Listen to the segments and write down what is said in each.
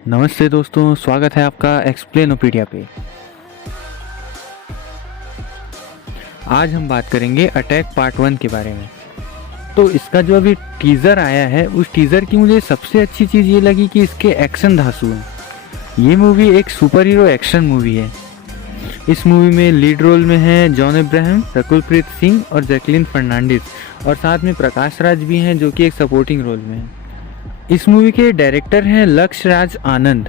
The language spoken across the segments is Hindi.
नमस्ते दोस्तों, स्वागत है आपका एक्सप्लेनोपीडिया पे। आज हम बात करेंगे अटैक पार्ट 1 के बारे में। तो इसका जो अभी टीज़र आया है, उस टीज़र की मुझे सबसे अच्छी चीज़ ये लगी कि इसके एक्शन धांसू हैं। ये मूवी एक सुपर हीरो एक्शन मूवी है। इस मूवी में लीड रोल में हैं जॉन अब्राहम, रकुलप्रीत सिंह और जैकलीन फर्नांडिस, और साथ में प्रकाश राज भी हैं जो कि एक सपोर्टिंग रोल में हैं। इस मूवी के डायरेक्टर हैं लक्ष्य राज आनंद,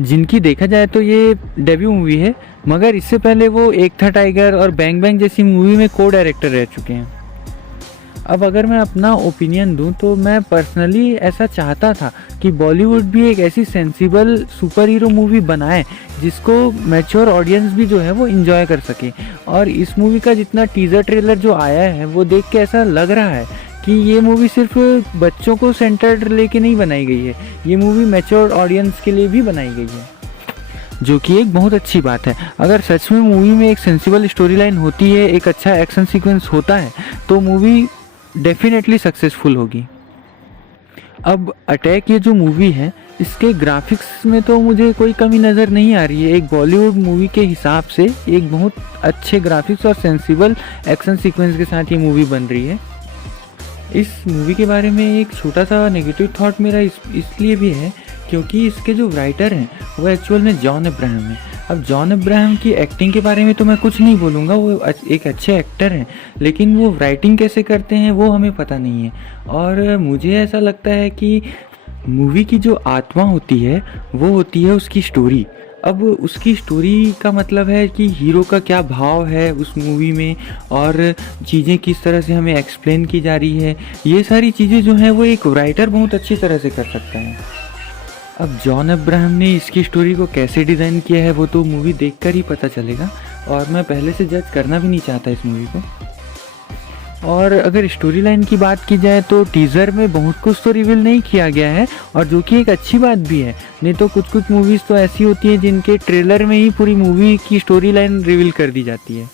जिनकी देखा जाए तो ये डेब्यू मूवी है, मगर इससे पहले वो एक था टाइगर और बैंग बैंग जैसी मूवी में को डायरेक्टर रह चुके हैं। अब अगर मैं अपना ओपिनियन दूं तो मैं पर्सनली ऐसा चाहता था कि बॉलीवुड भी एक ऐसी सेंसिबल सुपर हीरो मूवी बनाए जिसको मैच्योर ऑडियंस भी जो है वो इन्जॉय कर सके। और इस मूवी का जितना टीज़र ट्रेलर जो आया है वो देख के ऐसा लग रहा है कि ये मूवी सिर्फ बच्चों को सेंटर्ड लेके नहीं बनाई गई है, ये मूवी मैच्योर ऑडियंस के लिए भी बनाई गई है, जो कि एक बहुत अच्छी बात है। अगर सच में मूवी में एक सेंसिबल स्टोरी लाइन होती है, एक अच्छा एक्शन सीक्वेंस होता है, तो मूवी डेफिनेटली सक्सेसफुल होगी। अब अटैक ये जो मूवी है, इसके ग्राफिक्स में तो मुझे कोई कमी नज़र नहीं आ रही है। एक बॉलीवुड मूवी के हिसाब से एक बहुत अच्छे ग्राफिक्स और सेंसिबल एक्शन सीक्वेंस के साथ ये मूवी बन रही है। इस मूवी के बारे में एक छोटा सा नेगेटिव थॉट मेरा इसलिए भी है क्योंकि इसके जो राइटर हैं वो एक्चुअल में जॉन अब्राहम हैं। अब जॉन अब्राहम की एक्टिंग के बारे में तो मैं कुछ नहीं बोलूँगा, वो एक अच्छे एक्टर हैं, लेकिन वो राइटिंग कैसे करते हैं वो हमें पता नहीं है। और मुझे ऐसा लगता है कि मूवी की जो आत्मा होती है वो होती है उसकी स्टोरी। अब उसकी स्टोरी का मतलब है कि हीरो का क्या भाव है उस मूवी में और चीज़ें किस तरह से हमें एक्सप्लेन की जा रही है, ये सारी चीज़ें जो हैं वो एक राइटर बहुत अच्छी तरह से कर सकता है। अब जॉन अब्राहम ने इसकी स्टोरी को कैसे डिज़ाइन किया है वो तो मूवी देखकर ही पता चलेगा, और मैं पहले से जज करना भी नहीं चाहता इस मूवी को। और अगर स्टोरी लाइन की बात की जाए तो टीज़र में बहुत कुछ तो रिवील नहीं किया गया है, और जो कि एक अच्छी बात भी है। नहीं तो कुछ कुछ मूवीज़ तो ऐसी होती हैं जिनके ट्रेलर में ही पूरी मूवी की स्टोरी लाइन रिवील कर दी जाती है।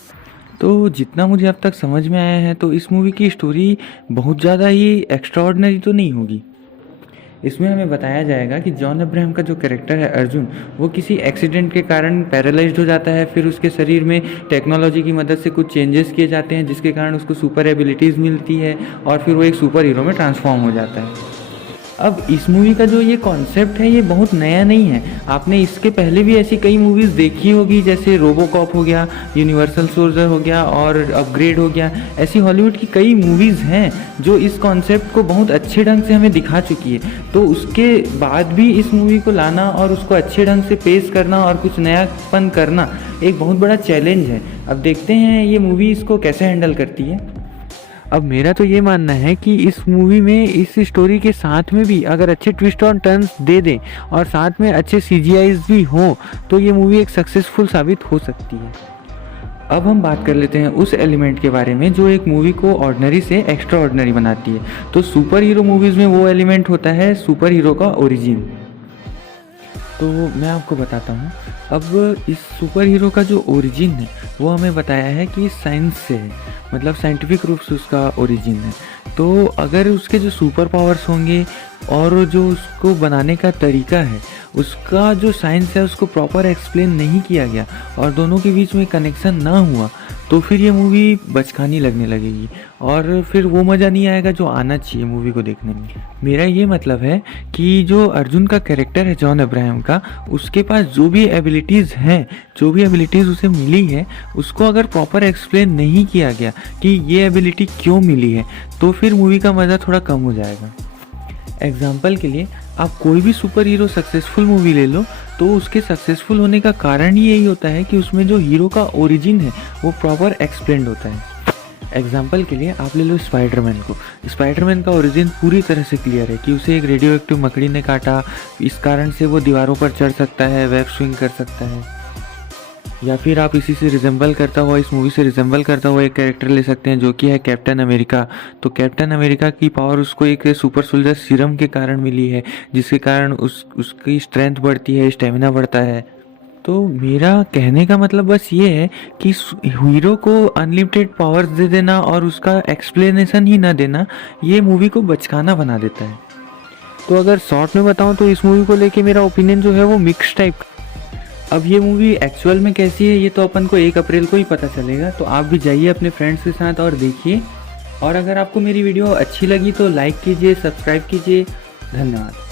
तो जितना मुझे अब तक समझ में आया है तो इस मूवी की स्टोरी बहुत ज़्यादा ही एक्स्ट्राऑर्डिनरी तो नहीं होगी। इसमें हमें बताया जाएगा कि जॉन अब्राहम का जो कैरेक्टर है अर्जुन, वो किसी एक्सीडेंट के कारण पैरालाइज्ड हो जाता है। फिर उसके शरीर में टेक्नोलॉजी की मदद से कुछ चेंजेस किए जाते हैं जिसके कारण उसको सुपर एबिलिटीज़ मिलती है, और फिर वो एक सुपर हीरो में ट्रांसफॉर्म हो जाता है। अब इस मूवी का जो ये कॉन्सेप्ट है ये बहुत नया नहीं है। आपने इसके पहले भी ऐसी कई मूवीज़ देखी होगी, जैसे रोबोकॉप हो गया, यूनिवर्सल सोल्जर हो गया और अपग्रेड हो गया। ऐसी हॉलीवुड की कई मूवीज़ हैं जो इस कॉन्सेप्ट को बहुत अच्छे ढंग से हमें दिखा चुकी है। तो उसके बाद भी इस मूवी को लाना और उसको अच्छे ढंग से पेश करना और कुछ नयापन करना एक बहुत बड़ा चैलेंज है। अब देखते हैं ये मूवी इसको कैसे हैंडल करती है। अब मेरा तो ये मानना है कि इस मूवी में इस स्टोरी के साथ में भी अगर अच्छे ट्विस्ट और टर्न्स दे दें और साथ में अच्छे CGIs भी हों तो ये मूवी एक सक्सेसफुल साबित हो सकती है। अब हम बात कर लेते हैं उस एलिमेंट के बारे में जो एक मूवी को ऑर्डिनरी से एक्स्ट्रा ऑर्डिनरी बनाती है। तो सुपर हीरो मूवीज़ में वो एलिमेंट होता है सुपर हीरो का ओरिजिन। तो मैं आपको बताता हूँ। अब इस सुपर हीरो का जो ओरिजिन है वो हमें बताया है कि साइंस से है, मतलब साइंटिफिक रूप से उसका ओरिजिन है। तो अगर उसके जो सुपर पावर्स होंगे और जो उसको बनाने का तरीका है, उसका जो साइंस है उसको प्रॉपर एक्सप्लेन नहीं किया गया और दोनों के बीच में कनेक्शन ना हुआ, तो फिर ये मूवी बचकानी लगने लगेगी और फिर वो मज़ा नहीं आएगा जो आना चाहिए मूवी को देखने में। मेरा ये मतलब है कि जो अर्जुन का कैरेक्टर है जॉन अब्राहम का, उसके पास जो भी एबिलिटीज़ हैं, जो भी एबिलिटीज़ उसे मिली है, उसको अगर प्रॉपर एक्सप्लेन नहीं किया गया कि ये एबिलिटी क्यों मिली है, तो फिर मूवी का मज़ा थोड़ा कम हो जाएगा। एग्जाम्पल के लिए आप कोई भी सुपर हीरो सक्सेसफुल मूवी ले लो, तो उसके सक्सेसफुल होने का कारण ही यही होता है कि उसमें जो हीरो का ओरिजिन है वो प्रॉपर एक्सप्लेन्ड होता है। एग्जाम्पल के लिए आप ले लो स्पाइडरमैन को। स्पाइडरमैन का ओरिजिन पूरी तरह से क्लियर है कि उसे एक रेडियो एक्टिव मकड़ी ने काटा, इस कारण से वो दीवारों पर चढ़ सकता है, वेब स्विंग कर सकता है। या फिर आप इसी से रिजेंबल करता हुआ, इस मूवी से रिजेंबल करता हुआ एक कैरेक्टर ले सकते हैं जो कि है कैप्टन अमेरिका। तो कैप्टन अमेरिका की पावर उसको एक सुपर सोल्जर सीरम के कारण मिली है, जिसके कारण उसकी स्ट्रेंथ बढ़ती है, स्टेमिना बढ़ता है। तो मेरा कहने का मतलब बस ये है कि हीरो को अनलिमिटेड पावर्स दे देना और उसका एक्सप्लेनेशन ही ना देना, ये मूवी को बचकाना बना देता है। तो अगर शॉर्ट में बताऊं तो इस मूवी को लेके मेरा ओपिनियन जो है वो मिक्स टाइप। अब ये मूवी एक्चुअल में कैसी है ये तो अपन को 1 अप्रैल को ही पता चलेगा, तो आप भी जाइए अपने फ्रेंड्स के साथ और देखिए। और अगर आपको मेरी वीडियो अच्छी लगी तो लाइक कीजिए, सब्सक्राइब कीजिए। धन्यवाद।